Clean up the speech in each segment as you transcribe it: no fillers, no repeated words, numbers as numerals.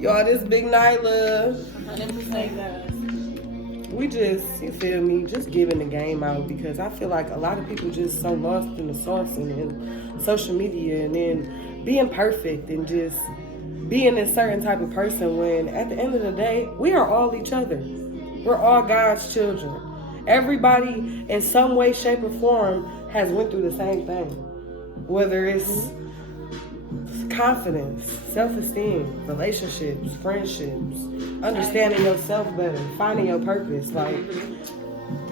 Y'all, this big Nyla. 100%, guys. We just, you feel me, just giving the game out because I feel like a lot of people just so lost in the sauce and in social media and then being perfect and just being a certain type of person when at the end of the day, we are all each other. We're all God's children. Everybody in some way, shape, or form has went through the same thing. Whether it's confidence, self-esteem, relationships, friendships, understanding yourself better, finding your purpose. Like,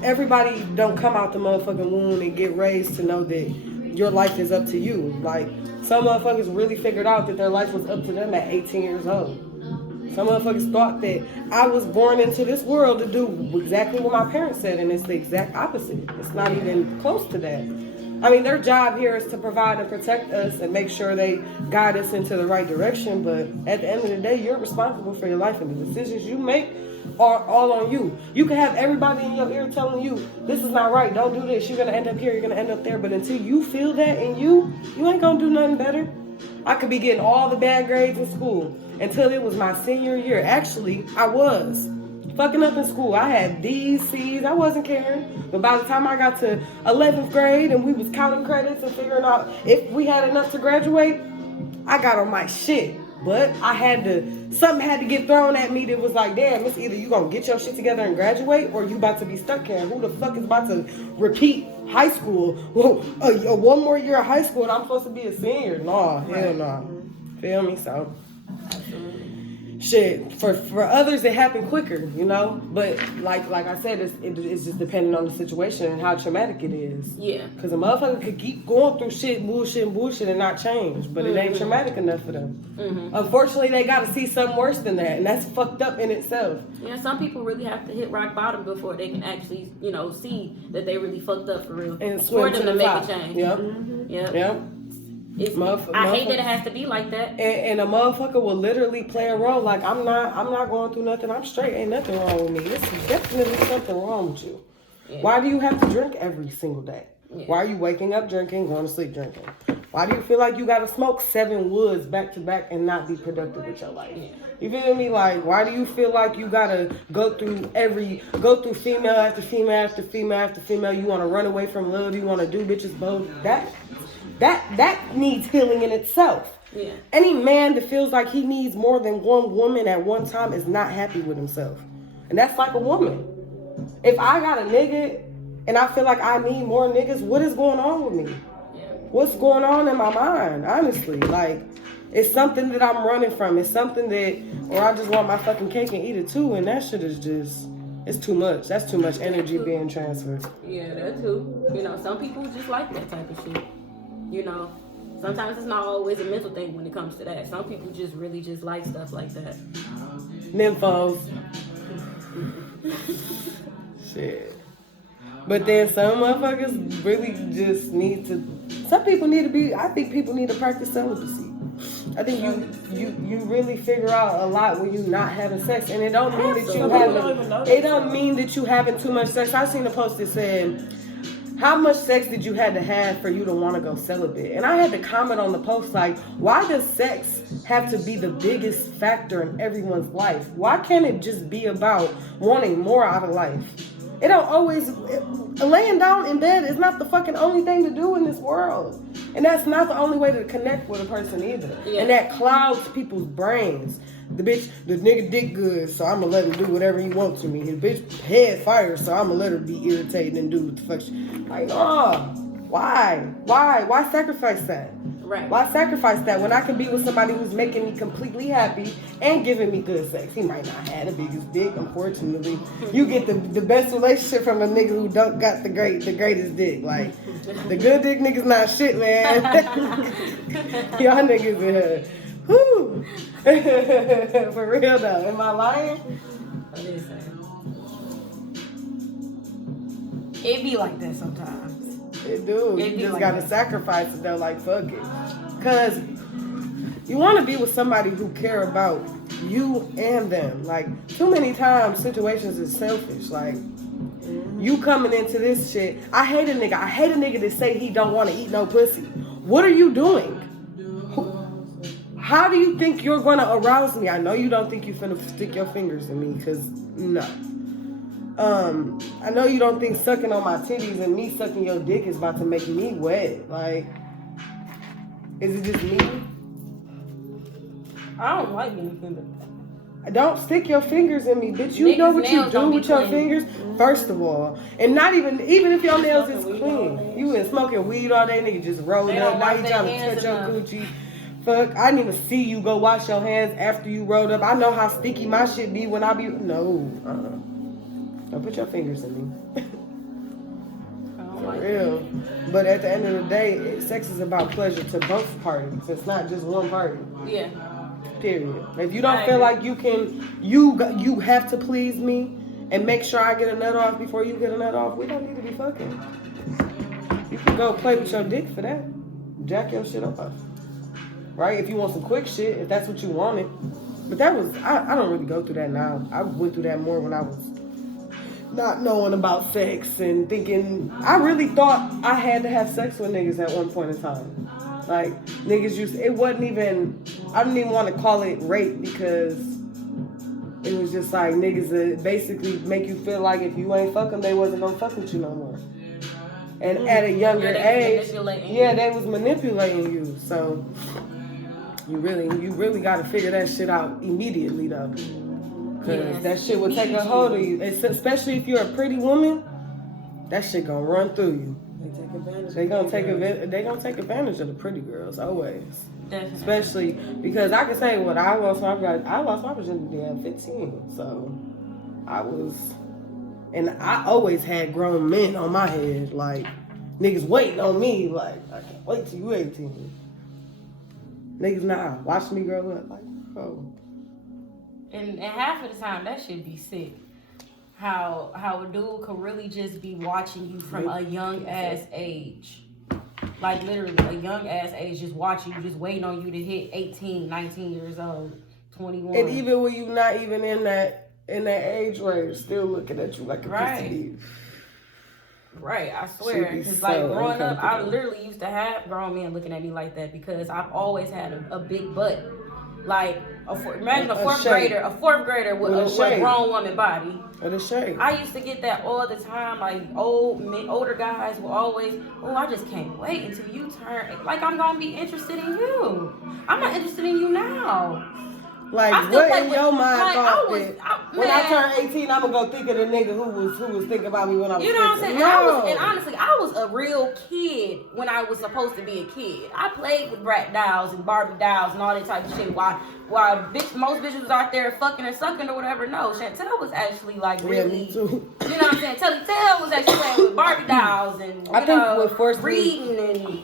everybody don't come out the motherfucking womb and get raised to know that your life is up to you. Like, some motherfuckers really figured out that their life was up to them at 18 years old. Some motherfuckers thought that I was born into this world to do exactly what my parents said, and it's the exact opposite. It's not even close to that. I mean, their job here is to provide and protect us and make sure they guide us into the right direction. But at the end of the day, you're responsible for your life, and the decisions you make are all on you. You can have everybody in your ear telling you, this is not right, don't do this, you're going to end up here, you're going to end up there. But until you feel that in you, you ain't going to do nothing better. I could be getting all the bad grades in school until it was my senior year. Actually, I was fucking up in school. I had D's, C's. I wasn't caring. But by the time I got to 11th grade and we was counting credits and figuring out if we had enough to graduate, I got on my shit. But something had to get thrown at me that was like, damn, it's either you gonna get your shit together and graduate or you about to be stuck here. Who the fuck is about to repeat high school? Well, one more year of high school and I'm supposed to be a senior? Nah, hell no. Feel me? So shit, for others it happened quicker, you know. But like I said, it's just depending on the situation and how traumatic it is. Yeah. Because a motherfucker could keep going through shit, bullshit, and not change, but it ain't traumatic enough for them. Unfortunately, they got to see something worse than that, and that's fucked up in itself. Yeah, some people really have to hit rock bottom before they can actually, see that they really fucked up for real. And swim to them to the make top. a change. Yep. Yep. I hate that it has to be like that. And a motherfucker will literally play a role like I'm not going through nothing. I'm straight. Ain't nothing wrong with me. This is definitely something wrong with you. Yeah. Why do you have to drink every single day? Yeah. Why are you waking up drinking, going to sleep drinking? Why do you feel like you got to smoke 7 woods back to back and not be productive with your life? Yeah. You feel me? Like, why do you feel like you got to go through female after female after female after female? You want to run away from love. You want to do bitches both. That needs healing in itself. Yeah. Any man that feels like he needs more than one woman at one time is not happy with himself. And that's like a woman. If I got a nigga and I feel like I need more niggas, what is going on with me? Yeah. What's going on in my mind, honestly? Like, it's something that I'm running from. It's something that, or I just want my fucking cake and eat it too, and that shit is just, it's too much. That's too much energy being transferred. Yeah, that too. Some people just like that type of shit. Sometimes it's not always a mental thing when it comes to that. Some people just really just like stuff like that. Nymphos. Shit. But then some motherfuckers really just I think people need to practice celibacy. I think you really figure out a lot when you not having sex, and it don't mean that you having too much sex. I seen a post that said, how much sex did you had to have for you to want to go celibate? And I had to comment on the post like, why does sex have to be the biggest factor in everyone's life? Why can't it just be about wanting more out of life? It don't always, laying down in bed is not the fucking only thing to do in this world. And that's not the only way to connect with a person either. Yeah. And that clouds people's brains. The nigga dick good, so I'ma let him do whatever he wants to me. The bitch head fire, so I'ma let her be irritated and do what the fuck like, why sacrifice that? Right. Why sacrifice that when I can be with somebody who's making me completely happy and giving me good sex? He might not have the biggest dick, unfortunately. You get the best relationship from a nigga who don't got the greatest dick. Like, the good dick niggas not shit, man. Y'all niggas in here. Whoo. For real though. Am I lying? It be like that sometimes. It do. You just gotta sacrifice it though, like fuck it. Cause you wanna be with somebody who care about you and them. Like, too many times situations is selfish. Like, you coming into this shit. I hate a nigga that say he don't wanna eat no pussy. What are you doing? How do you think you're gonna arouse me? I know you don't think you finna stick your fingers in me, cause no. I know you don't think sucking on my titties and me sucking your dick is about to make me wet. Like, is it just me? I don't like anything. Don't stick your fingers in me, bitch. You Niggas' know what you nails do don't be with your clean. fingers, first of all. And not even if your nails is clean. You been smoking weed all day, nigga, just rolled They up. don't Now wipe you their trying to hands touch your enough. Gucci. Fuck, I didn't even see you go wash your hands after you rolled up. I know how sticky my shit be when I be, no. Don't put your fingers in me. I don't For like real. But at the end of the day, sex is about pleasure to both parties. It's not just one party. Yeah. Period. If you don't feel like you can, you have to please me and make sure I get a nut off before you get a nut off, we don't need to be fucking. You can go play with your dick for that. Jack your shit off. Right? If you want some quick shit, if that's what you wanted. But that was, I don't really go through that now. I went through that more when I was not knowing about sex and thinking, I really thought I had to have sex with niggas at one point in time. Like, niggas it wasn't even, I didn't even want to call it rape because it was just like niggas that basically make you feel like if you ain't fuck them, they wasn't gonna fuck with you no more. And at a younger age, they was manipulating you. So you really got to figure that shit out immediately though. Cause that shit will take a hold of you. Especially if you're a pretty woman, that shit gonna run through you. They gonna take advantage of the pretty girls always. Definitely. Especially because I can say what I lost my virginity at 15. So I always had grown men on my head, like niggas waiting on me, like I can't wait till you 18. Niggas now watch me grow up, like oh. And half of the time that should be sick. How a dude could really just be watching you from a young ass age. Like literally a young ass age, just watching you, just waiting on you to hit 18, 19 years old, 21. And even when you not even in that age range, still looking at you like a piece of beef. Right, I swear. Because like growing up, I literally used to have grown men looking at me like that because I've always had a big butt. Like, imagine a fourth grader with a grown woman body. I used to get that all the time. Like, older guys will always, I just can't wait until you turn. Like, I'm going to be interested in you. I'm not interested in you now. Like, what in your mind thought that when I turn 18, I'm going to go think of the nigga who was thinking about me when I was 15. You know what I'm saying? No. And honestly, I was a real kid when I was supposed to be a kid. I played with Brat dolls and Barbie dolls and all that type of shit. While most bitches was out there fucking or sucking or whatever. No, Chantel was actually like really, me too. You know what I'm saying? Telly Tell was actually playing with Barbie dolls and reading and...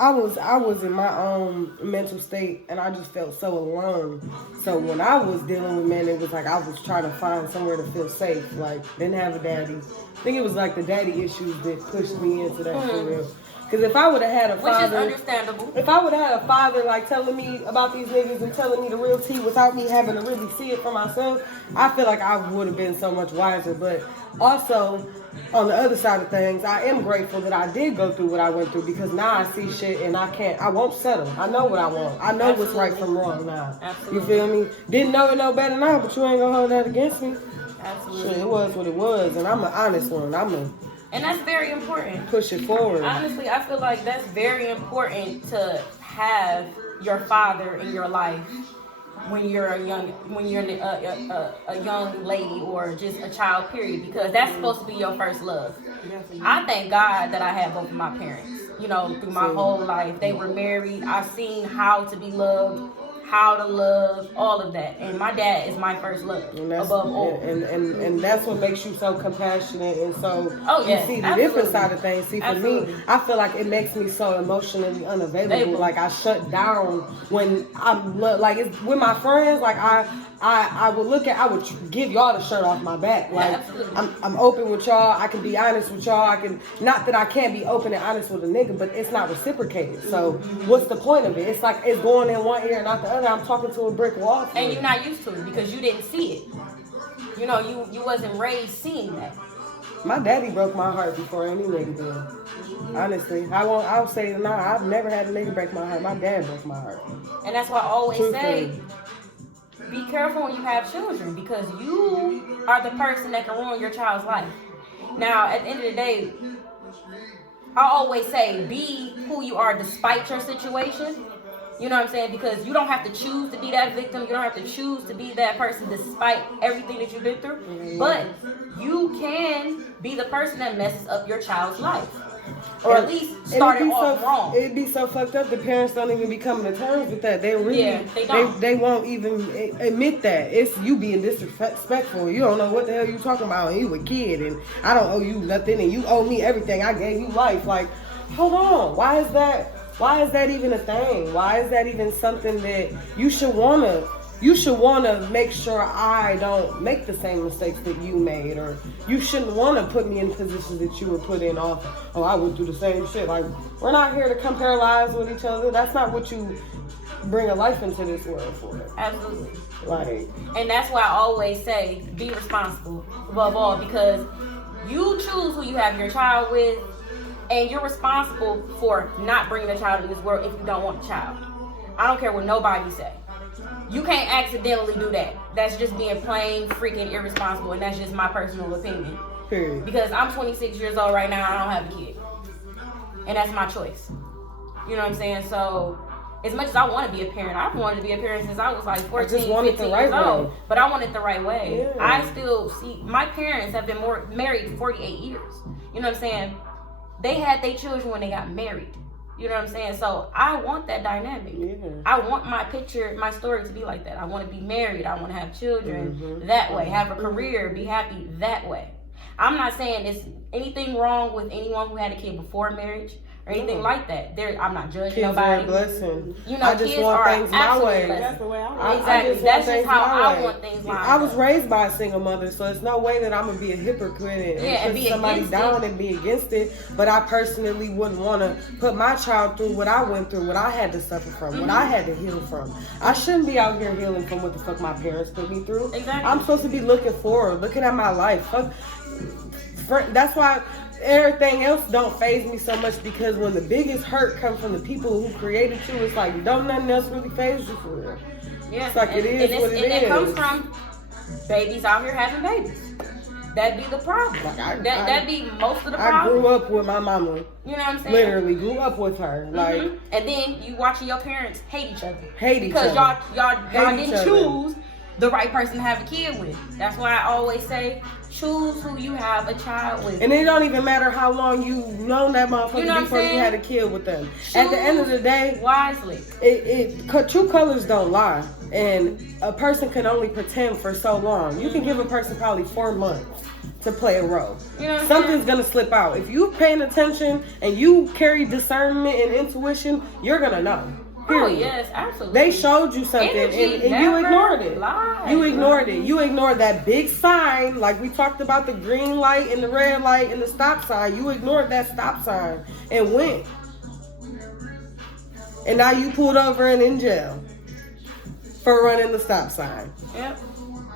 I was in my own mental state and I just felt so alone. So when I was dealing with men, it was like I was trying to find somewhere to feel safe. Like, didn't have a daddy. I think it was like the daddy issues that pushed me into that for real. Because if I would have had a father, which is understandable. If I would have had a father like telling me about these niggas and telling me the real tea without me having to really see it for myself, I feel like I would have been so much wiser. But also, on the other side of things, I am grateful that I did go through what I went through because now I see shit and I won't settle. I know what I want. I know what's right from wrong now. Absolutely. You feel me? Didn't know it no better now, but you ain't gonna hold that against me. Absolutely. Shit, it was what it was, and I'm an honest one. And that's very important. Push it forward. Honestly, I feel like that's very important to have your father in your life when you're a young lady or just a child, period, because that's supposed to be your first love. I thank God that I had both of my parents, through my whole life. They were married. I've seen how to be loved, how to love, all of that. And my dad is my first love, above all. And that's what makes you so compassionate and so you see the different side of things. See, for me, I feel like it makes me so emotionally unavailable. Like, I shut down when I'm, like, it's with my friends, like, I would give y'all the shirt off my back. Like, I'm open with y'all. I can be honest with y'all. Not that I can't be open and honest with a nigga, but it's not reciprocated. So what's the point of it? It's like it's going in one ear and not the other. I'm talking to a brick wall. And you're not used to it because you didn't see it. You wasn't raised seeing that. My daddy broke my heart before any nigga did. Honestly, I'll say it now. I've never had a nigga break my heart. My dad broke my heart. And that's why I always say, Truthfully. be careful when you have children because you are the person that can ruin your child's life. Now, at the end of the day, I always say, be who you are despite your situation. You know what I'm saying? Because you don't have to choose to be that victim. You don't have to choose to be that person despite everything that you've been through. Mm-hmm. But you can be the person that messes up your child's life. Or at least start it off wrong. It'd be so fucked up. The parents don't even be coming to terms with that. They really, they don't. They won't even admit that. It's you being disrespectful. You don't know what the hell you talking about. And you a kid, and I don't owe you nothing, and you owe me everything. I gave you life. Like, hold on. Why is that? Why is that even a thing? Why is that even something that you should wanna? You should wanna make sure I don't make the same mistakes that you made, or you shouldn't wanna put me in positions that you were put in. Off, oh, I would do the same shit. Like, we're not here to compare lives with each other. That's not what you bring a life into this world for. Absolutely. Like, and that's why I always say, be responsible above all, because you choose who you have your child with. And you're responsible for not bringing a child in this world if you don't want a child. I don't care what nobody say. You can't accidentally do that. That's just being plain freaking irresponsible, and that's just my personal opinion. period. Because I'm 26 years old right now, and I don't have a kid. And that's my choice. You know what I'm saying? So, as much as I want to be a parent, I've wanted to be a parent since I was like 14, 15 years old. But I want it the right way. Yeah. I still see, my parents have been married 48 years. You know what I'm saying? They had their children when they got married. You know what I'm saying? So I want that dynamic. Yeah. I want my story to be like that. I want to be married. I want to have children that way. Have a career. Be happy that way. I'm not saying there's anything wrong with anyone who had a kid before marriage or anything like that. I'm not judging Kids nobody. are a blessing. You know, I just kids want are things my way. absolutely That's the way I I Exactly. just That's want just things how my I way. want things lined I was up. raised by a single mother, so it's no way that I'm gonna be a hypocrite and and put be somebody against down it. and be against it. But I personally wouldn't want to put my child through what I went through, what I had to suffer from, what I had to heal from. I shouldn't be out here healing from what the fuck my parents put me through. Exactly. I'm supposed to be looking forward, looking at my life. That's why everything else don't faze me so much, because when the biggest hurt comes from the people who created you, it's like, don't nothing else really faze you for real. Yeah, It's like it is what it and it comes is. from babies out here having babies. That'd be the problem. Like, That'd be most of the I problem. grew up with my mama. You know what I'm saying? Literally grew up with her. Like, And then you watching your parents hate each other. hate each Because other. y'all Hate each didn't other. choose the right person to have a kid with. That's why I always say, choose who you have a child with. And it don't even matter how long you've known that motherfucker You know what I'm before you saying? had a kid with them. At the end of the day, wisely. true colors don't lie. And a person can only pretend for so long. You can give a person probably 4 months to play a role. You know what I'm Something's saying? gonna slip out. If you paying attention and you carry discernment and intuition, you're gonna know. Oh Period. yes, absolutely. They showed you something Energy and you never ignored it. lies, You ignored bro. it. You ignored that big sign, like we talked about the green light and the red light and the stop sign. You ignored that stop sign and went. And now you pulled over and in jail for running the stop sign. Yep.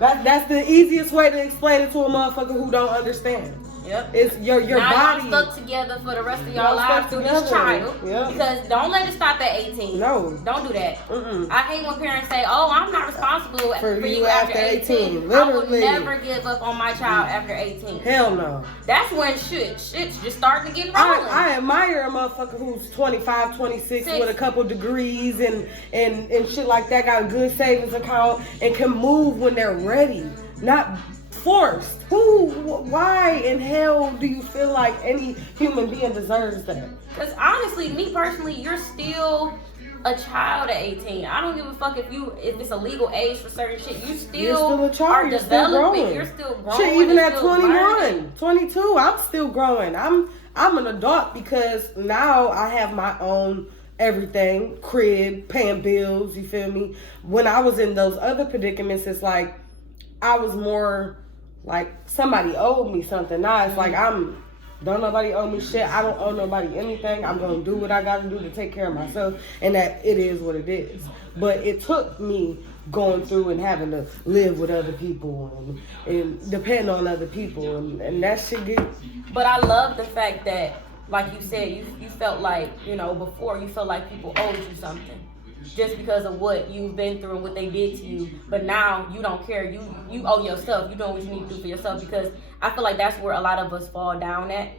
That's the easiest way to explain it to a motherfucker who don't understand. Yep. It's your now body. y'all stuck together for the rest of Y'all y'all lives stuck through this together. child. Yep. Because don't let it stop at 18. No. Don't do that. Mm-mm. I hate when parents say, "Oh, I'm not responsible For for you you after after 18." 18. I will Literally. never give up on my child after 18. Hell no. That's when shit's just starting to get rolling. I admire a motherfucker who's 25, 26 with a couple degrees and shit like that, got a good savings account and can move when they're ready, not forced. Why in hell do you feel like any human being deserves that? Because honestly, me personally, you're still a child at 18. I don't give a fuck if it's a legal age for certain shit. You're still still a child. are You're still developing. growing. You're still growing. Shit, even and at still 21, learning. 22, I'm still growing. I'm an adult because now I have my own everything, crib, paying bills, you feel me? When I was in those other predicaments, it's like I was more like somebody owed me something. Now it's like don't nobody owe me shit. I don't owe nobody anything. I'm gonna do what I gotta do to take care of myself, and that it is what it is. But it took me going through and having to live with other people and depend on other people and that shit get. But I love the fact that, like you said, you felt like, you know, before you felt like people owed you something just because of what you've been through and what they did to you. But now you don't care. You owe yourself. You doing what you need to do for yourself, because I feel like that's where a lot of us fall down at.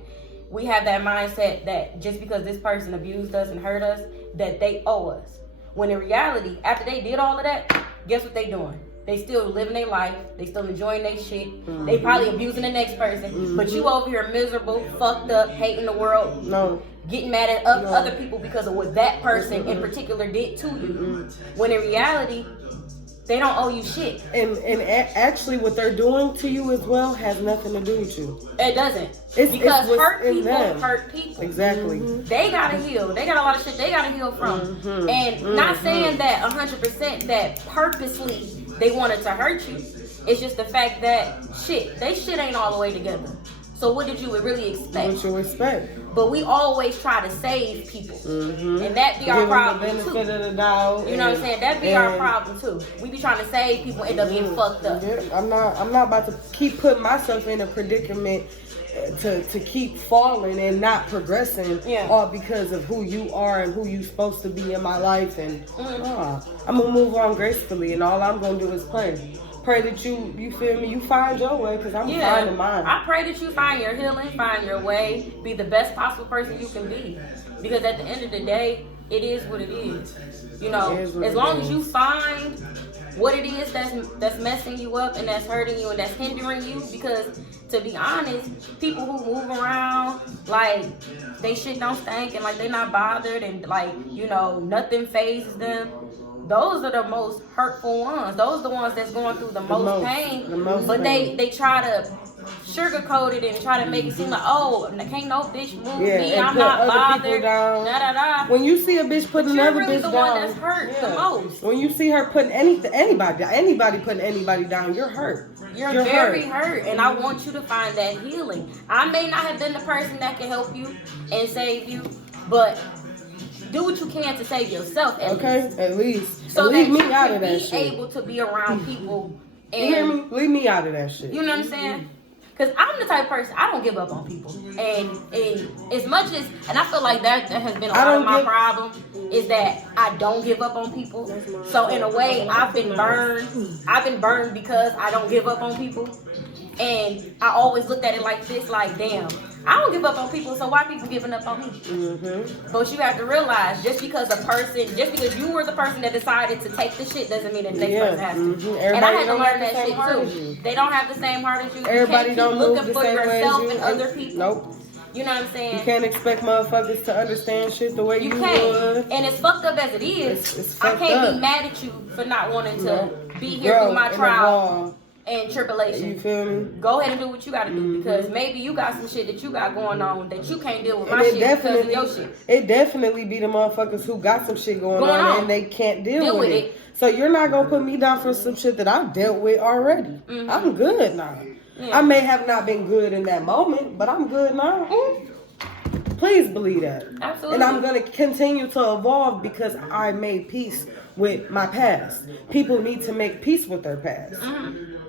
We have that mindset that just because this person abused us and hurt us, that they owe us. When in reality, after they did all of that, guess what they doing? They still living their life. They still enjoying their shit. Mm-hmm. They probably abusing the next person. Mm-hmm. But you over here miserable, fucked up, hating the world. No. Getting mad at other people because of what that person in particular did to you. When in reality, they don't owe you shit. And actually what they're doing to you as well has nothing to do with you. It doesn't. Because hurt people hurt people. Exactly. They gotta heal. They got a lot of shit they gotta heal from. And not saying that 100% that purposely they wanted to hurt you. It's just the fact that they shit ain't all the way together. So what did you really expect? What you expect? But we always try to save people, and that be our problem too. Of the doubt, you know what I'm saying? That be our problem too. We be trying to save people, end up getting fucked up. Yeah, I'm not about to keep putting myself in a predicament to keep falling and not progressing, all because of who you are and who you supposed to be in my life. And I'm gonna move on gracefully, and all I'm gonna do is pray that you feel me, you find your way, because I'm finding mine. I pray that you find your healing, find your way, be the best possible person you can be. Because at the end of the day, it is what it is. You know, as long as you find what it is that's messing you up and that's hurting you and that's hindering you, because to be honest, people who move around like they shit don't stink and like they not bothered and like, you know, nothing phases them, those are the most hurtful ones. Those are the ones that's going through the most pain. But they try to sugarcoat it and try to make it seem like, oh, can't no bitch move me. I'm not bothered. Da, da, da. When you see a bitch putting another really bitch down, the one that's hurt the most. When you see her putting anybody putting anybody down, you're hurt. You're very hurt, and I want you to find that healing. I may not have been the person that can help you and save you, but do what you can to save yourself at least. So leave that me out of that shit. Be able to be around people. And, you hear me? Leave me out of that shit. You know what I'm saying? Because I'm the type of person, I don't give up on people. And as much as, and I feel like that has been a lot of my problem, is that I don't give up on people. So in a way, I've been burned because I don't give up on people. And I always looked at it like this, like, damn, I don't give up on people, so why people giving up on me? But you have to realize, just because you were the person that decided to take the shit doesn't mean that the next person has to. And I had to learn that shit too. They don't have the same heart as you. Everybody don't move the same way as you. Looking for yourself and other people. Nope. You know what I'm saying? You can't expect motherfuckers to understand shit the way you can't. would. And it's fucked up as it is. It's I can't be mad at you for not wanting to be here through my trial and tribulation. You feel me? Go ahead and do what you gotta do, because maybe you got some shit that you got going on that you can't deal with my shit because of your shit. It definitely be the motherfuckers who got some shit going on and they can't deal with it. So you're not gonna put me down for some shit that I've dealt with already. I'm good now. I may have not been good in that moment, but I'm good now. Please believe that. Absolutely. And I'm gonna continue to evolve because I made peace with my past. People need to make peace with their past.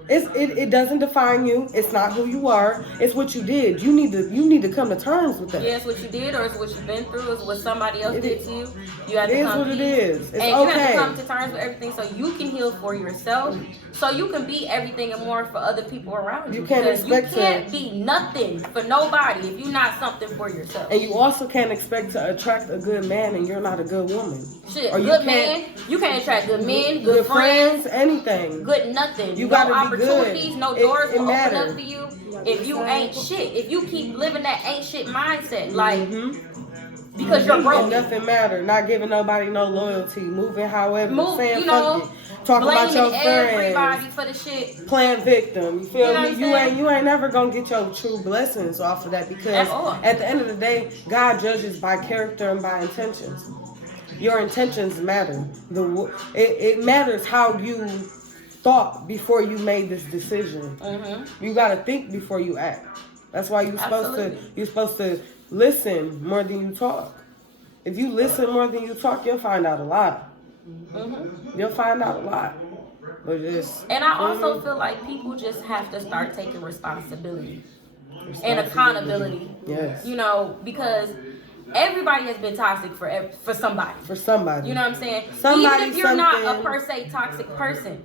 It doesn't define you. It's not who you are. It's what you did. You need to come to terms with that. Yeah, it's what you did, or it's what you've been through, it's what somebody else did to you. You have to come. It is what it is. It's and you have to come to terms with everything so you can heal for yourself, so you can be everything and more for other people around you. You can't be nothing for nobody if you're not something for yourself. And you also can't expect to attract a good man and you're not a good woman. Shit, or good man. You can't attract good men, good friends, anything. Good nothing. You gotta be opportunities, good. No doors will open up for you if you ain't shit. If you keep living that ain't shit mindset, like because you're broken. Nothing matter. Not giving nobody no loyalty. Moving however. Saying you know, talking about your everybody for the shit. Playing victim. You feel me? You ain't never gonna get your true blessings off of that, because at the end of the day, God judges by character and by intentions. Your intentions matter. It matters how you thought before you made this decision. You gotta think before you act. That's why you're supposed to listen more than you talk. If you listen more than you talk, you'll find out a lot. You'll find out a lot. But just, and I also feel like people just have to start taking responsibility and accountability. Yes. You know, because everybody has been toxic for somebody. For somebody. You know what I'm saying? Somebody, even if you're not a per se toxic person,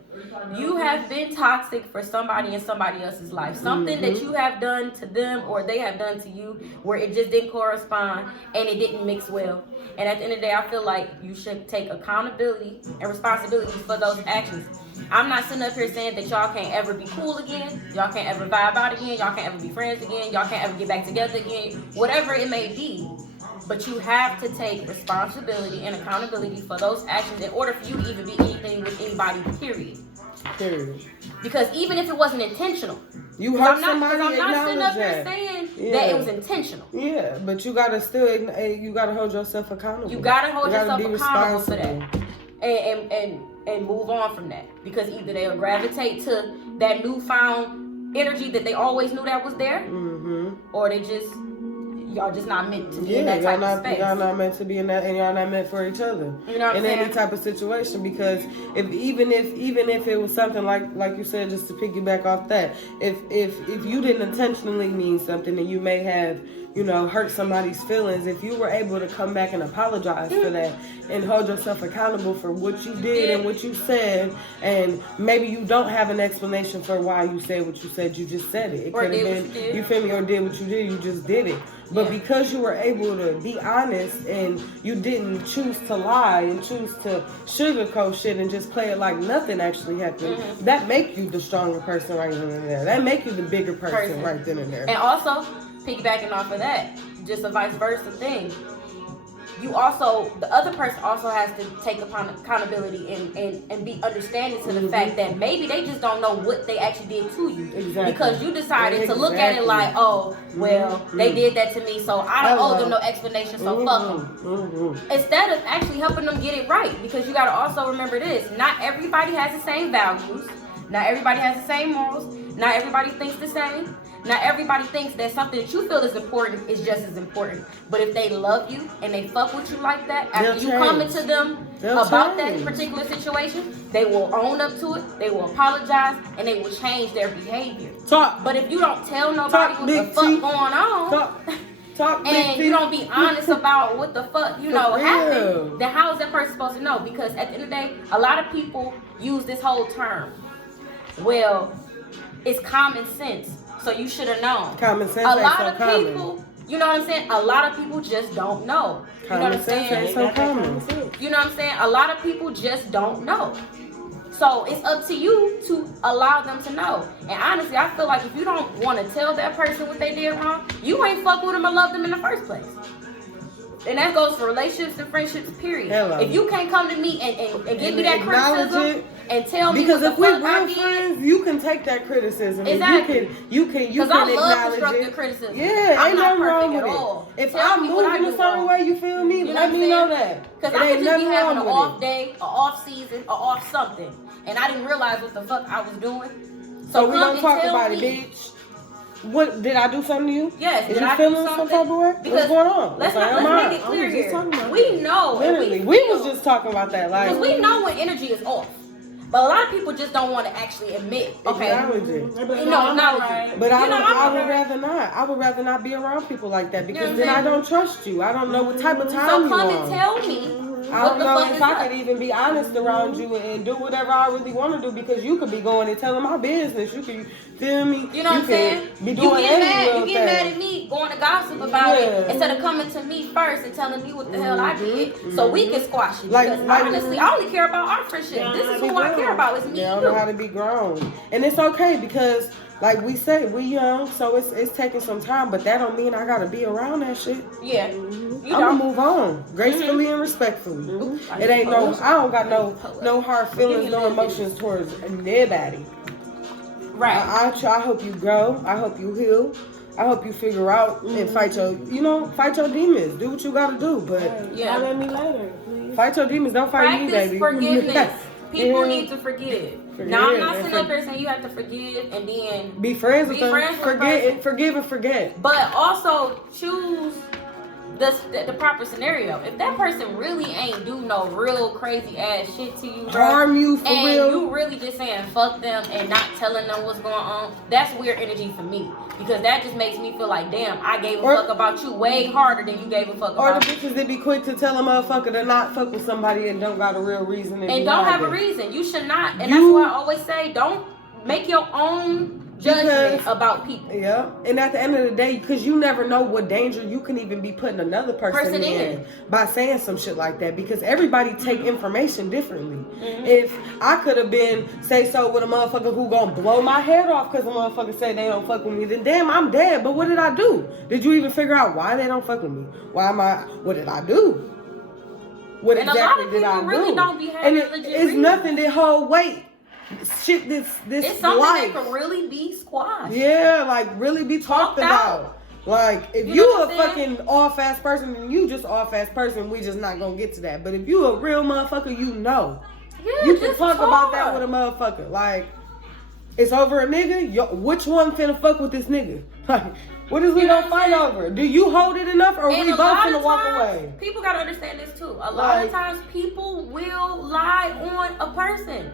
you have been toxic for somebody in somebody else's life. Something that you have done to them or they have done to you where it just didn't correspond and it didn't mix well. And at the end of the day, I feel like you should take accountability and responsibility for those actions. I'm not sitting up here saying that y'all can't ever be cool again. Y'all can't ever vibe out again. Y'all can't ever be friends again. Y'all can't ever get back together again. Whatever it may be. But you have to take responsibility and accountability for those actions in order for you to even be anything with anybody, period. Because even if it wasn't intentional, you hurt somebody, I'm not sitting up here saying that it was intentional. Yeah, but you gotta you gotta hold yourself accountable. You gotta hold yourself accountable for that, and move on from that. Because either they'll gravitate to that newfound energy that they always knew that was there, or they just. Y'all just not meant to be in that type of space. Y'all not meant to be in that, and y'all not meant for each other. You know what I'm saying? Any type of situation, because even if it was something like you said, just to piggyback off that, if you didn't intentionally mean something and you may have, you know, hurt somebody's feelings, if you were able to come back and apologize for that and hold yourself accountable for what you did and what you said, and maybe you don't have an explanation for why you said what you said, you just said it. It could have been, you feel me, or did what you did, you just did it. But because you were able to be honest and you didn't choose to lie and choose to sugarcoat shit and just play it like nothing actually happened, that make you the stronger person right then and there. That make you the bigger person right then and there. And also, piggybacking off of that, just a vice versa thing. You also, the other person also has to take upon accountability and be understanding to the fact that maybe they just don't know what they actually did to you. Exactly. Because you decided to look at it like, oh, well, they did that to me, so I don't owe them no explanation, so fuck them. Instead of actually helping them get it right. Because you got to also remember this, not everybody has the same values. Not everybody has the same morals. Not everybody thinks the same. Not everybody thinks that something that you feel is important is just as important. But if they love you and they fuck with you like that, after you come into them about that particular situation, they will own up to it, they will apologize, and they will change their behavior. But if you don't tell nobody what the fuck going on, and you don't be honest about what the fuck, happened, then how is that person supposed to know? Because at the end of the day, a lot of people use this whole term. Well, it's common sense. So you should have known. Common sense. A lot of people, you know what I'm saying? A lot of people just don't know. You know what I'm saying? So common. You know what I'm saying? A lot of people just don't know. So it's up to you to allow them to know. And honestly, I feel like if you don't want to tell that person what they did wrong, you ain't fuck with them or love them in the first place. And that goes for relationships and friendships, period. If you can't come to me and give me that criticism and tell me what the fuck I did. Because if we're real friends, you can take that criticism. Exactly. You can Because I love constructive criticism. Yeah, ain't nothing wrong with it. If I'm moving a certain way, you feel me? Let me know that. Because I could just be having an off day, an off season, or off something. And I didn't realize what the fuck I was doing. So we don't talk about it, bitch. What did I do something to you? Yes. Is you feeling some type of way? What's going on? Let's make it clear here. We know. Literally, we was just talking about that. Like, because we know when energy is off. But a lot of people just don't want to actually admit. Okay. No, not right. But I would rather not. I would rather not be around people like that because then I don't trust you. I don't know what type of time you on. So come and tell me. I don't know if I could even be honest around you and do whatever I really want to do because you could be going and telling my business. You could feel me. You know what I'm saying? Be doing you get mad at me going to gossip about it instead of coming to me first and telling me what the hell I did so we can squash it. Because honestly, I only care about our friendship. This is who I care about. It's me. I don't know how to be grown, and it's okay because. Like we say, we young, so it's taking some time, but that don't mean I gotta be around that shit. Yeah. I'm gonna move on gracefully and respectfully. It ain't I don't got no hard feelings, no emotions towards nobody. Right. I hope you grow. I hope you heal. I hope you figure out and fight your demons. Do what you gotta do, but don't let me later, please. Fight your demons. Don't fight me, baby. Forgiveness. People need to forgive. Now I'm not sitting up there saying you have to forgive and then be friends with them. Forgive and forget. But also choose the proper scenario. If that person really ain't do no real crazy ass shit to you, bro, harm you for and real, you really just saying fuck them and not telling them what's going on, that's weird energy for me. Because that just makes me feel like, damn, I gave a fuck about you way harder than you gave a fuck about me. Or the bitches that be quick to tell a motherfucker to not fuck with somebody and don't got a real reason. And don't have a reason. You should not. And that's why I always say, don't make your own judgment about people. Yeah. And at the end of the day, because you never know what danger you can even be putting another person in by saying some shit like that. Because everybody take information differently. Mm-hmm. If I could have been say so with a motherfucker who gonna blow my head off because a motherfucker say they don't fuck with me, then damn, I'm dead. But what did I do? Did you even figure out why they don't fuck with me? What did I do? What and exactly a lot of did I really do? Don't be And it's nothing that hold weight. Shit, this it's something life that can really be squashed. Yeah, like really be talked about. Like if you a fucking off-ass person, then you just off-ass person. We just not gonna get to that. But if you a real motherfucker, you know, you can talk about that with a motherfucker. Like it's over a nigga. Which one finna fuck with this nigga? Like what is we gonna fight over? Do you hold it enough, or we both finna walk away? People gotta understand this too. A lot of times, people will lie on a person.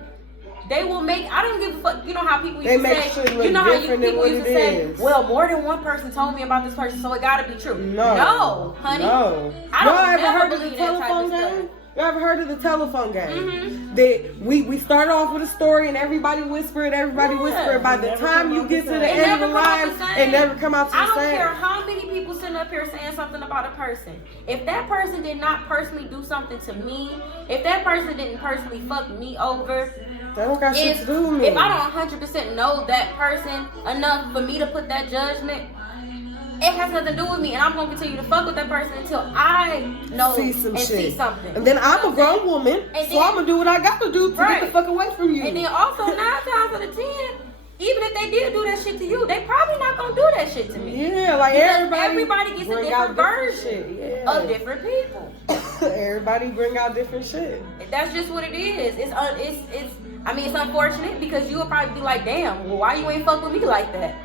They will make, I don't give a fuck. You know how people used to say, you know how people used to say, well, more than one person told me about this person, so it gotta be true. No, honey. No. I don't ever believe that type of stuff. You ever heard of the telephone game? Mm-hmm. That we start off with a story and everybody whisper it, whisper it. By the time you get to the end of the line, it never come out to the same. I don't care how many people sitting up here saying something about a person. If that person did not personally do something to me, if that person didn't personally fuck me over, that don't got shit to do with me. If I don't 100% know that person enough for me to put that judgment, it has nothing to do with me, and I'm gonna continue to fuck with that person until I know see something. And then I'm a grown woman, so I'm gonna do what I got to do to get the fuck away from you. And then also 9 times out of 10, even if they did do that shit to you, they probably not gonna do that shit to me. Yeah, like everybody gets a different version of different people. Everybody bring out different shit. That's just what it is. It's I mean, it's unfortunate because you would probably be like, damn, well, why you ain't fuck with me like that?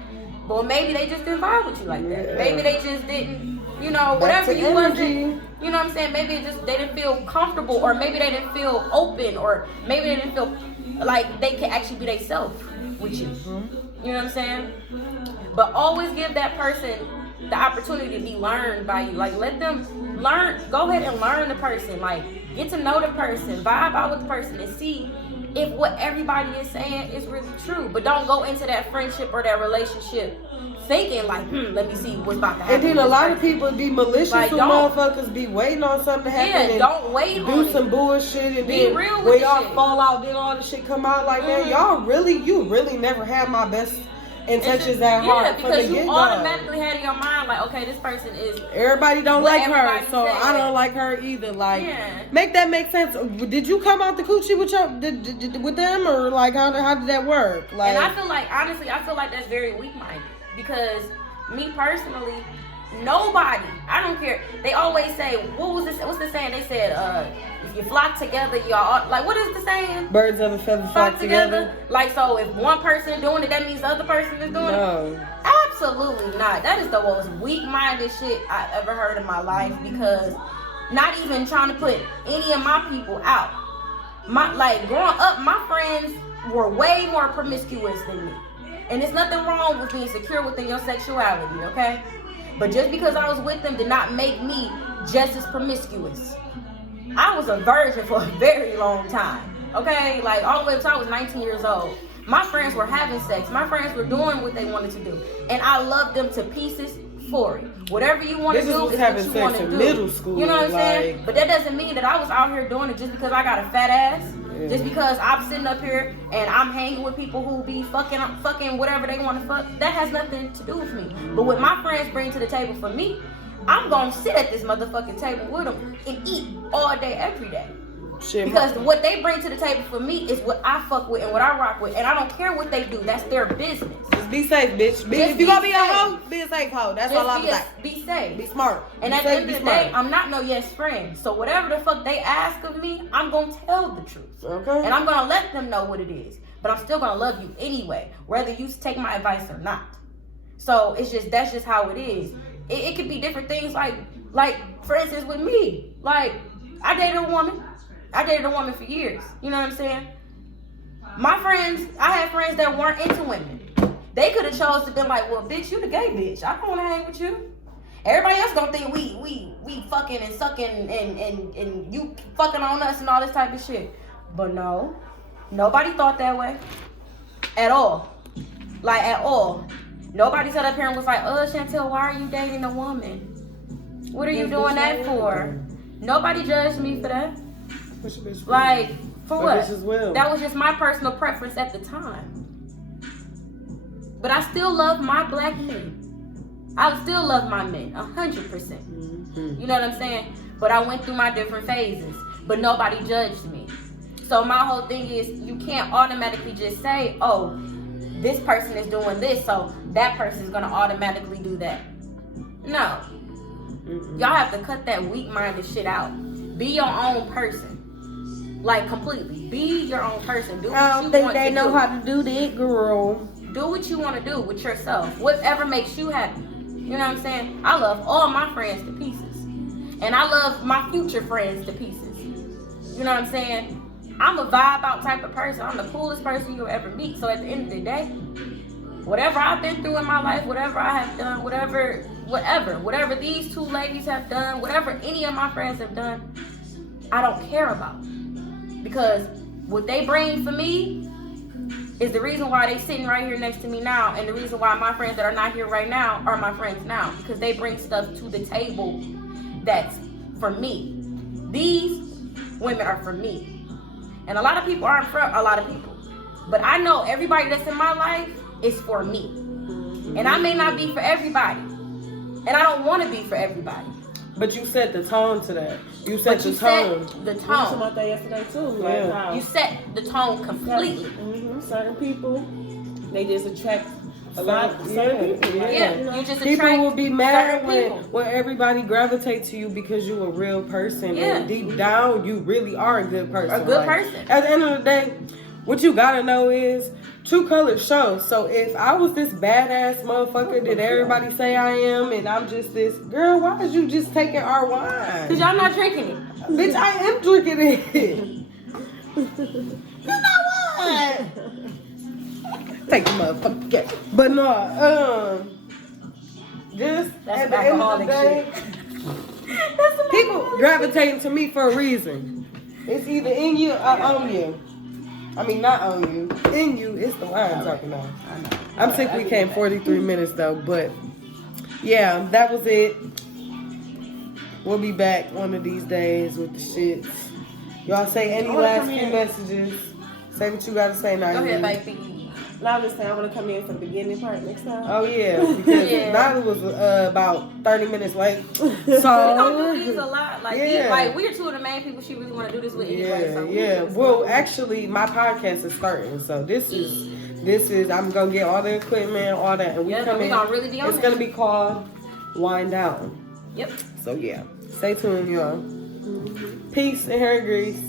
Well, maybe they just didn't vibe with you like that. Maybe they just didn't, you know, whatever you wasn't, you know what I'm saying? Maybe it just, they didn't feel comfortable, or maybe they didn't feel open, or maybe they didn't feel like they could actually be themselves with you. You know what I'm saying? But always give that person the opportunity to be learned by you. Like, let them learn, go ahead and learn the person. Like, get to know the person, vibe out with the person, and see if what everybody is saying is really true. But don't go into that friendship or that relationship thinking like, let me see what's about to happen. And then a lot of people be malicious, like, motherfuckers be waiting on something to happen. Yeah, don't wait on do some bullshit, and be then real when y'all fall out, then all the shit come out like that. You really never had my best intentions at heart. Yeah, because you automatically had in your mind like, okay, this person is. Everybody don't like her, so I don't like her either. Like, make that make sense. Did you come out the coochie with them, or like how did that work? Like, and I feel like, honestly, I feel like that's very weak-minded, because me personally, nobody, I don't care. They always say, what's the saying? They said, if you flock together, y'all, like, what is the saying? Birds of a feather flock together. Like, so if one person is doing it, that means the other person is doing it? Absolutely not. That is the most weak-minded shit I ever heard in my life, because not even trying to put any of my people out. Like, growing up, my friends were way more promiscuous than me. And there's nothing wrong with being secure within your sexuality, okay? But just because I was with them did not make me just as promiscuous. I was a virgin for a very long time, okay? Like, all the way until I was 19 years old. My friends were having sex. My friends were doing what they wanted to do. And I loved them to pieces for it. Whatever you want to do is what you want to do. Middle school, you know what I'm saying? But that doesn't mean that I was out here doing it just because I got a fat ass. Just because I'm sitting up here and I'm hanging with people who be fucking whatever they want to fuck. That has nothing to do with me. But what my friends bring to the table for me, I'm going to sit at this motherfucking table with them and eat all day, every day. Because what they bring to the table for me is what I fuck with and what I rock with. And I don't care what they do. That's their business. Just be safe, bitch. If you gonna be a hoe, be a safe hoe. That's all I'm like. Be safe. Be smart. And at the end of the day, I'm not no yes friend. So whatever the fuck they ask of me, I'm gonna tell the truth. Okay. And I'm gonna let them know what it is. But I'm still gonna love you anyway, whether you take my advice or not. So that's just how it is. It could be different things. Like, Like, for instance, with me, like, I dated a woman. I dated a woman for years. You know what I'm saying? My friends, I had friends that weren't into women. They could have chose to be like, well, bitch, you the gay bitch. I don't want to hang with you. Everybody else gonna think we fucking and sucking and you fucking on us and all this type of shit. But no, nobody thought that way. At all. Like, at all. Nobody sat up here and was like, Chantel, why are you dating a woman? What are you doing that for? Nobody judged me for that. Like, for what? That was just my personal preference at the time. But I still love my black men. I still love my men, 100%. You know what I'm saying? But I went through my different phases. But nobody judged me. So my whole thing is, you can't automatically just say, oh, this person is doing this, so that person is going to automatically do that. No. Y'all have to cut that weak-minded shit out. Be your own person. Like, completely. Be your own person. Do what you want to do. I don't think they know how to do that, girl. Do what you want to do with yourself. Whatever makes you happy. You know what I'm saying? I love all my friends to pieces. And I love my future friends to pieces. You know what I'm saying? I'm a vibe out type of person. I'm the coolest person you'll ever meet. So at the end of the day, whatever I've been through in my life, whatever I have done, whatever these two ladies have done, whatever any of my friends have done, I don't care about. Because what they bring for me is the reason why they sitting right here next to me now, and the reason why my friends that are not here right now are my friends now, because they bring stuff to the table that's for me. These women are for me. And a lot of people aren't for a lot of people. But I know everybody that's in my life is for me. And I may not be for everybody. And I don't want to be for everybody. But you set the tone to that. You set the tone. We talked about that yesterday too. Yeah. Like how you set the tone completely. Certain people, they just attract a lot of certain people. Yeah, you just people attract will be mad certain when everybody gravitates to you because you're a real person. Yeah. And deep down, you really are a good person. A good person. At the end of the day, what you gotta know is true colors show. So if I was this badass motherfucker that everybody say I am, and I'm just this girl, why is you just taking our wine? Because y'all not drinking it. Bitch, I am drinking it. You know what? Take the motherfucker. Yeah. But no, just That's at the end of the day, people gravitating to me for a reason. It's either in you or on you. I mean, not on you. In you, it's the wine I'm talking about. I'm sick we came 43 minutes though, but yeah, that was it. We'll be back one of these days with the shits. Y'all say any last few messages. Say what you gotta say now. Go ahead, baby. Now this time I want to come in for the beginning part next time. Oh yeah, because Nyla was about 30 minutes late. So we don't do these a lot. Like, we're two of the main people she really want to do this with anyway. Yeah. Well, actually, my podcast is starting, so this is. I'm gonna get all the equipment, all that, and we gonna really be on. It's gonna be called Wind Down. Yep. So yeah, stay tuned, y'all. Peace and hair grease.